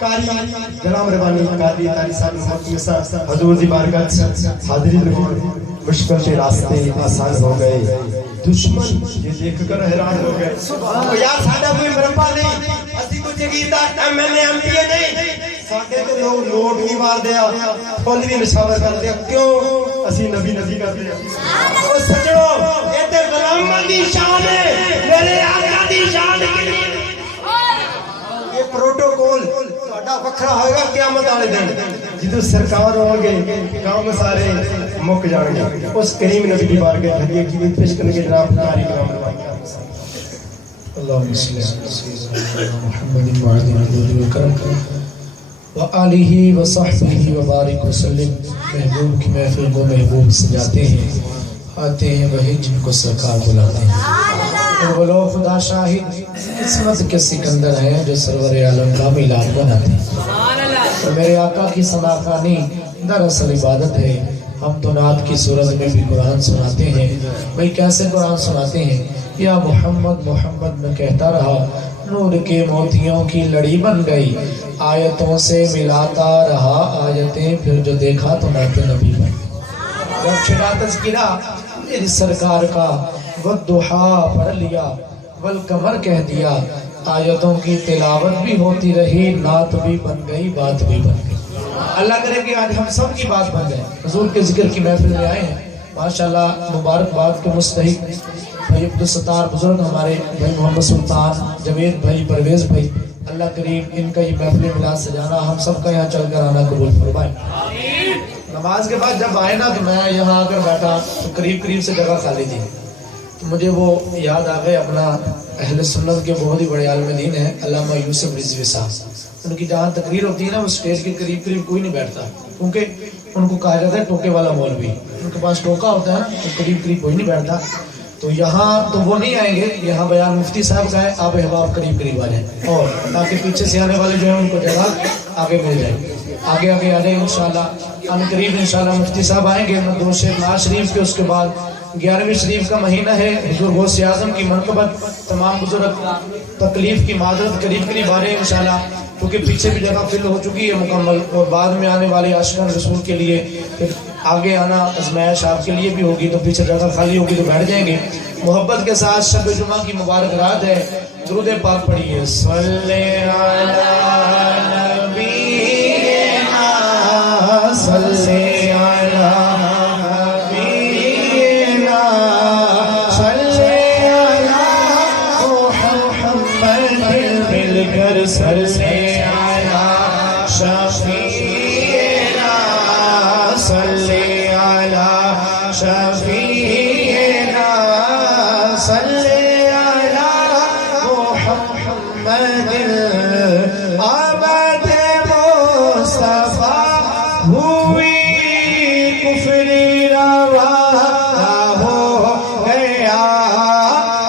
قاری جناب ربانی قاری تاری صاحب محمد صاحب حضور دی بارگاہ حاضری لگو مشکل کے راستے آسان ہو گئے دشمن یہ دیکھ کر حیران ہو گئے یار ساڈا کوئی مربع نہیں اسی کو جگیردار M L A M P نہیں ساڈے تے لوگ نوٹ نہیں مار دیا پھل بھی نشاور کر دیا کیوں اسی نبی نبی کر دیا او سجڑو اے تے غلاماں دی شان ہے میرے آقا دی شان کی یہ پروٹوکول تہاڈا وکھرا ہوئے گا قیامت والے دن جدوں سرکار ہون گے کام سارے مک جان گے اس کریم نبی دی بارگاہ ہدیہ کی پیش کرنے کے جناب قاری کرام اللهم صل على سيدنا محمد وعلى آله وكرم وآلہ وصحبہ وبارک وسلم محبوب کی محفل کو محبوب سجاتے ہیں آتے ہیں وہی جن کو سرکار بلاتے ہیں اور وہ لوگ خدا شاہد قسمت کے سکندر ہیں جو سرور عالم کا میلاد بناتے ہیں اور میرے آقا کی ثناخوانی دراصل عبادت ہے ہم تو نعت کی صورت میں بھی قرآن سناتے ہیں بھئی کیسے قرآن سناتے ہیں یا محمد محمد میں کہتا رہا نور کے موتیوں کی لڑی بن گئی آیتوں سے ملاتا رہا آیتیں پھر جو دیکھا تو نعت نبی بن جب چھڑا تذکرہ میری سرکار کا والضحا پڑھ لیا والقمر کہہ دیا آیتوں کی تلاوت بھی ہوتی رہی نعت بھی بن گئی بات بھی بن گئی اللہ کرے کہ آج ہم سب کی بات بن جائے حضور کے ذکر کی محفل میں آئے ہیں ماشاءاللہ مبارکباد کے مستحق بھائی عبدالستار بزرگ ہمارے بھائی محمد سلطان جوید بھائی پرویز بھائی اللہ کریم ان کا یہ محفل میلاد سجانا ہم سب کا یہاں چل کر آنا قبول فرمائے نماز کے بعد جب آئے نا تو میں یہاں آ کر بیٹھا تو قریب سے جگہ خالی تھی تو مجھے وہ یاد آ گئے اپنا اہل سنت کے بہت ہی بڑے عالم دین ہیں علامہ یوسف رضوی صاحب ان کی جہاں تقریر ہوتی ہے نا وہ سٹیج کے قریب کوئی نہیں بیٹھتا کیونکہ ان کو کہا جاتا ہے ٹوکے والا مولوی ان کے پاس ٹوکا ہوتا ہے نا تو قریب کوئی نہیں بیٹھتا تو یہاں تو وہ نہیں آئیں گے یہاں بیان مفتی صاحب کا ہے آپ احباب قریب آ جائیں اور تاکہ پیچھے سے آنے والے جو ہیں ان کو جگہ آگے مل جائے آگے آ جائیں انشاءاللہ ان قریب انشاءاللہ مفتی صاحب آئیں گے دو شیخ نواز شریف کے اس کے بعد 11ویں شریف کا مہینہ ہے حضور غوث اعظم کی منقبت تمام بزرگ تکلیف کی معذرت قریب آ رہے ہیں انشاءاللہ کیونکہ پیچھے بھی جگہ فل ہو چکی ہے مکمل اور بعد میں آنے والے عاشقان رسول کے لیے پھر آگے آنا ازمائش آپ کے لیے بھی ہوگی تو پیچھے جگہ خالی ہوگی تو بیٹھ جائیں گے محبت کے ساتھ شب جمعہ کی مبارک رات ہے درود پاک پڑھیے صلی علی نبینا صلی علی نبینا صلی علی محمد مل کر صلی علی شفیعنا صلی علی شفیعنا صلی علی محمد آمد مصطفیٰ ہوئی کفر روا ہو گیا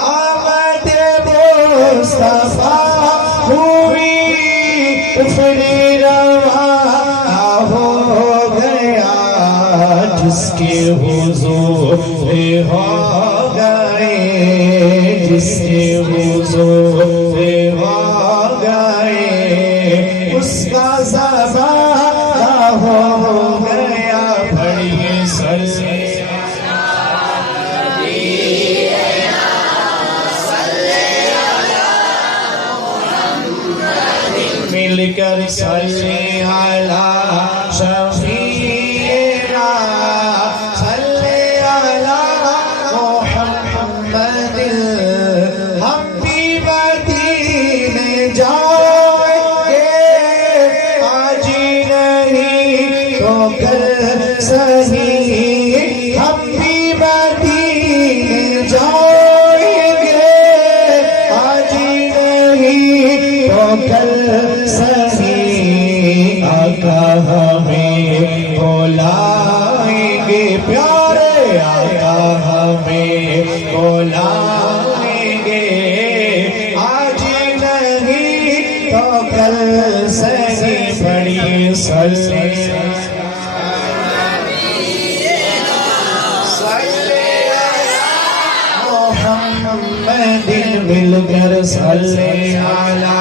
آمد مصطفیٰ ہوئی کفر روا ہو گیا جس کے حضور ہو گئے جس کے حضور ہو گئے اس کا زمانہ ہو گیا بڑی سر سے مل کر صلی علی شفیعنا صلی علی محمد ہم بھی مدینے جائیں گے آج نہیں تو کل صحیح ہم بھی مدینے جائیں گے آج نہیں تو کل صحیح آقا ہمیں بلائیں گے پیارے آقا ہمیں بلائیں گے آج نہیں تو کل صحیح بڑی صلی محمد مل کر صلی علی